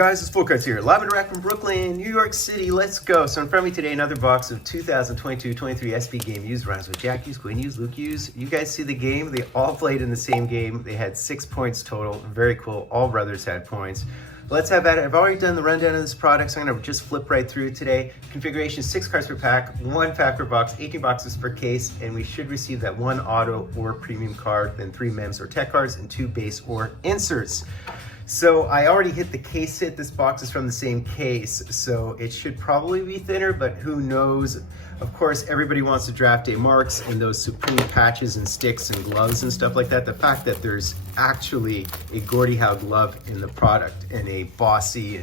guys, it's Fultoncards here, live and direct from Brooklyn, New York City. Let's go. So in front of me today, another box of 2022-23 SB game used rounds with Jack Hughes, Quinn Hughes, Luke Hughes. You guys see the game? They all played in the same game. They had 6 points total. Very cool. All brothers had points. Let's have at it. I've already done the rundown of this product, so I'm going to just flip right through it today. Configuration, 6 cards per pack, 1 pack per box, 18 boxes per case, and we should receive that 1 auto or premium card, then 3 mems or tech cards, and 2 base or inserts. So I already hit the case hit. This box is from the same case, so it should probably be thinner, but who knows? Of course, everybody wants to draft day marks and those Supreme patches and sticks and gloves and stuff like that. The fact that there's actually a Gordie Howe glove in the product and a Bossy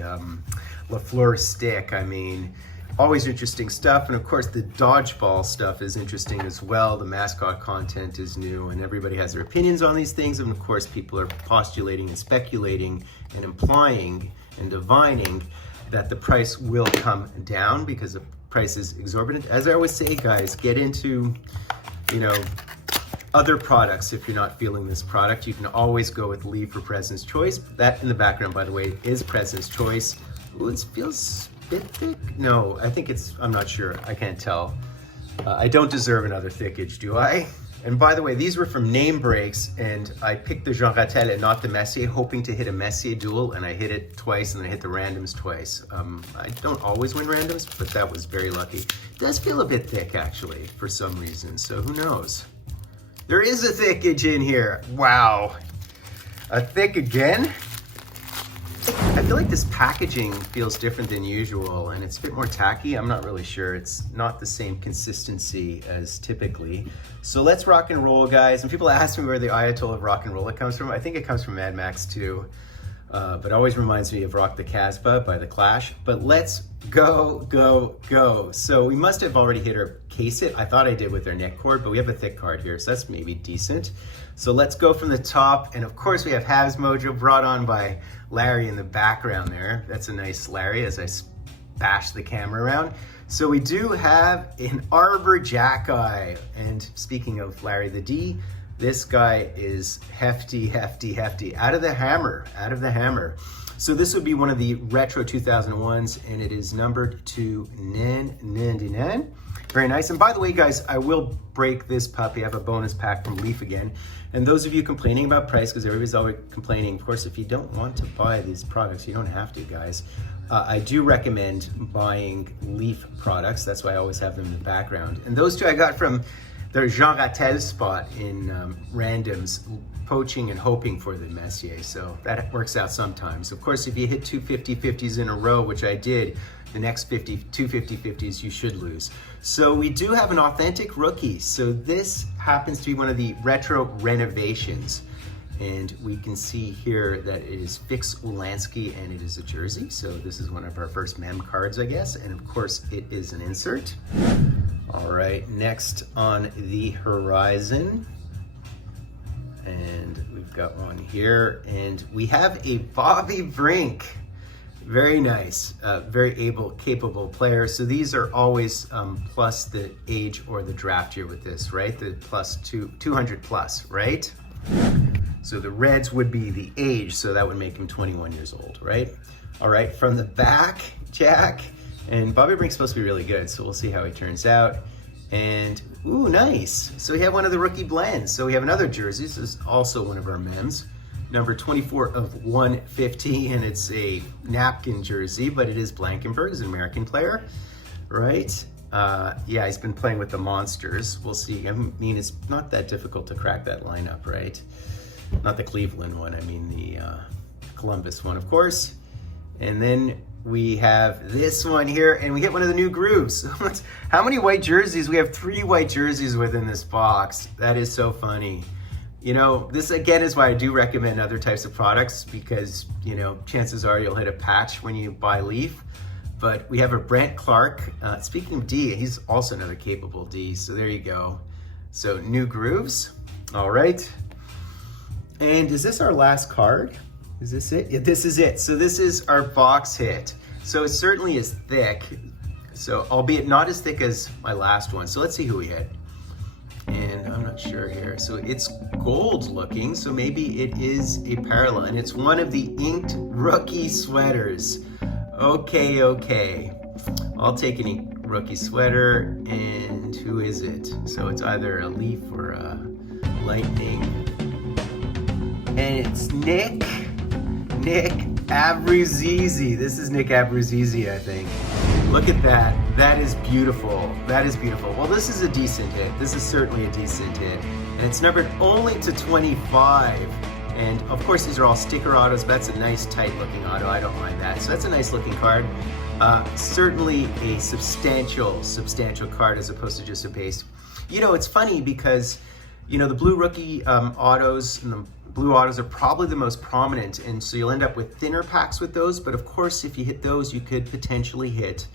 LaFleur stick, I mean, always interesting stuff. And of course, the dodgeball stuff is interesting as well. The mascot content is new and everybody has their opinions on these things. And of course, people are postulating and speculating and implying and divining that the price will come down because the price is exorbitant. As I always say, guys, get into, other products if you're not feeling this product. You can always go with Leave for President's Choice. That in the background, by the way, is President's Choice. Ooh, it feels a bit thick. No, I think I'm not sure. I can't tell. I don't deserve another thickage, do I? And by the way, these were from name breaks, and I picked the Jean Rattel and not the Messier, hoping to hit a Messier duel, and I hit it twice, and then I hit the randoms twice. I don't always win randoms, but that was very lucky. It does feel a bit thick, actually, for some reason, so who knows? There is a thickage in here. Wow. A thick again? I feel like this packaging feels different than usual and it's a bit more tacky. I'm not really sure. It's not the same consistency as typically. So let's rock and roll, guys. And people ask me where the Ayatollah of rock and roll comes from. I think it comes from Mad Max 2, but it always reminds me of Rock the Casbah by The Clash. But let's go, go, go. So we must have already hit our case hit. I thought I did with our neck cord, but we have a thick card here, so that's maybe decent. So let's go from the top. And of course we have Habs Mojo brought on by Larry in the background there. That's a nice Larry as I bash the camera around. So we do have an Arbor Jackeye. And speaking of Larry the D, this guy is hefty, hefty, hefty. Out of the hammer, out of the hammer. So this would be one of the retro 2001s, and it is numbered to 99. Very nice. And by the way, guys, I will break this puppy. I have a bonus pack from Leaf again. And those of you complaining about price, because everybody's always complaining, of course, if you don't want to buy these products, you don't have to, guys. I do recommend buying Leaf products. That's why I always have them in the background. And those two I got from their Jean Rattel spot in randoms, poaching and hoping for the Messier. So that works out sometimes. Of course, if you hit 2 50-50s in a row, which I did, the next 2 50-50s you should lose. So we do have an authentic rookie. So this happens to be one of the retro renovations. And we can see here that it is Fix Ulansky and it is a jersey. So this is one of our first mem cards, I guess. And of course it is an insert. All right, next on the horizon. And we've got one here. And we have a Bobby Brink. Very nice, very able, capable player. So these are always plus the age or the draft year with this, right? The plus 200 plus, right? So the reds would be the age, so that would make him 21 years old, right? All right, from the back, Jack. And Bobby Brink's supposed to be really good, so we'll see how he turns out. And, ooh, nice. So we have one of the rookie blends. So we have another jersey. This is also one of our mems. Number 24 of 150, and it's a napkin jersey, but it is Blankenberg, is an American player, right? Yeah, he's been playing with the Monsters. We'll see. I mean, it's not that difficult to crack that lineup, right? Not the Cleveland one, I mean the Columbus one, of course. And then we have this one here, and we get one of the new grooves. How many white jerseys? We have 3 white jerseys within this box. That is so funny. This again is why I do recommend other types of products because, chances are you'll hit a patch when you buy Leaf. But we have a Brent Clark. Speaking of D, he's also another capable D. So there you go. So new grooves. All right. And is this our last card? Is this it? Yeah, this is it. So this is our box hit. So it certainly is thick. So albeit not as thick as my last one. So let's see who we hit. And I'm not not sure here. So it's gold looking, so maybe it is a parallel, and it's one of the inked rookie sweaters. Okay, okay. I'll take any rookie sweater, and who is it? So it's either a Leaf or a Lightning. And it's Nick Abruzzese. This is Nick Abruzzese, I think. Look at that. That is beautiful. That is beautiful. Well, this is a decent hit. This is certainly a decent hit. And it's numbered only to 25. And of course, these are all sticker autos. But that's a nice, tight looking auto. I don't mind that. So that's a nice looking card. Certainly a substantial card as opposed to just a base. You know, it's funny because, you know, the blue rookie autos and the blue autos are probably the most prominent, and so you'll end up with thinner packs with those. But of course, if you hit those, you could potentially hit,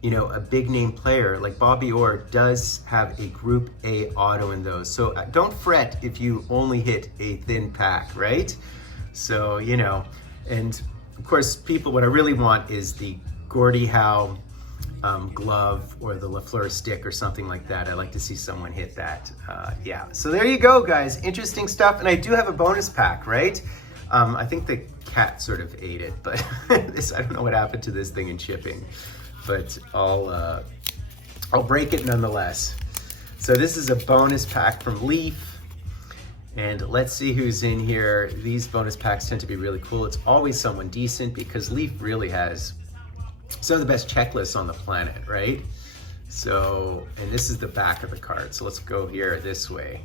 you know, a big name player like Bobby Orr does have a Group A auto in those. So don't fret if you only hit a thin pack, right? So, you know, and of course, people, what I really want is the Gordie Howe glove or the LaFleur stick or something like that. I'd like to see someone hit that. Yeah, so there you go, guys. Interesting stuff. And I do have a bonus pack, right? I think the cat sort of ate it, but this, I don't know what happened to this thing in shipping, but I'll break it nonetheless. So this is a bonus pack from Leaf, and let's see who's in here. These bonus packs tend to be really cool. It's always someone decent because Leaf really has some of the best checklists on the planet, right? So, and this is the back of the card. So let's go here this way.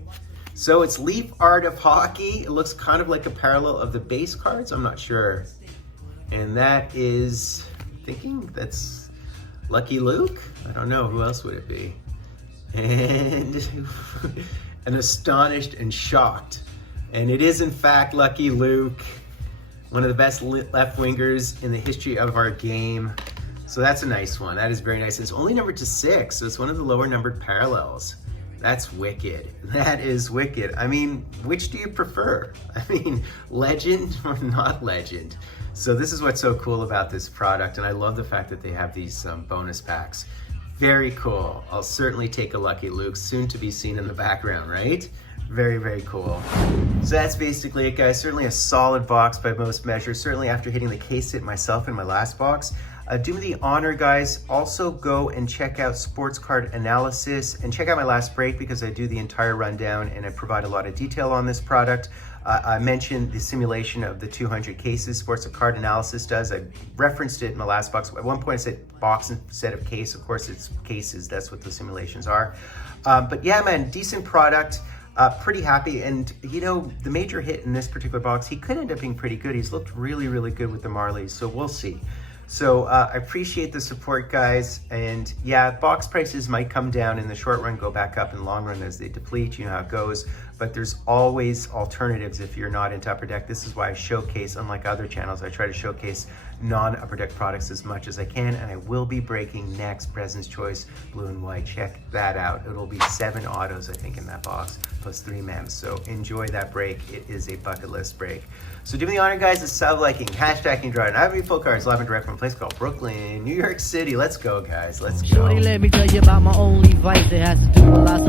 So it's Leaf Art of Hockey. It looks kind of like a parallel of the base cards. I'm not sure. And that is, thinking that's Lucky Luke? I don't know, who else would it be? And astonished and shocked. And it is in fact Lucky Luke, one of the best left wingers in the history of our game. So that's a nice one. That is very nice. It's only numbered to 6, so it's one of the lower numbered parallels. That's wicked. That is wicked. I mean, which do you prefer? I mean, legend or not legend? So this is what's so cool about this product, and I love the fact that they have these bonus packs. Very cool. I'll certainly take a Lucky Luke, soon to be seen in the background, right? Very, very cool. So that's basically it, guys. Certainly a solid box by most measures. Certainly after hitting the case hit myself in my last box. Do me the honor, guys, also go and check out Sports Card Analysis and check out my last break because I do the entire rundown and I provide a lot of detail on this product. I mentioned the simulation of the 200 cases Sports Card Analysis does. I referenced it in my last box. At one point I said box instead of case. Of course, it's cases. That's what the simulations are. But yeah, man, decent product. Pretty happy, and you know, the major hit in this particular box, he could end up being pretty good. He's looked really, really good with the Marlies, so we'll see. So I appreciate the support, guys, and yeah, box prices might come down in the short run, go back up in the long run as they deplete, you know how it goes, but there's always alternatives if you're not into Upper Deck. This is why I showcase, unlike other channels, I try to showcase non-Upper Deck products as much as I can, and I will be breaking next President's Choice Blue and White. Check that out. It'll be 7 autos, I think, in that box, plus 3 mems, so enjoy that break. It is a bucket list break. So do me the honor, guys, of sub-liking, hashtagging, drawing. I have your full cards live and direct from a place called Brooklyn, New York City. Let's go, guys. Let's go. Shorty, let me tell you about my only vice that has to do with lots of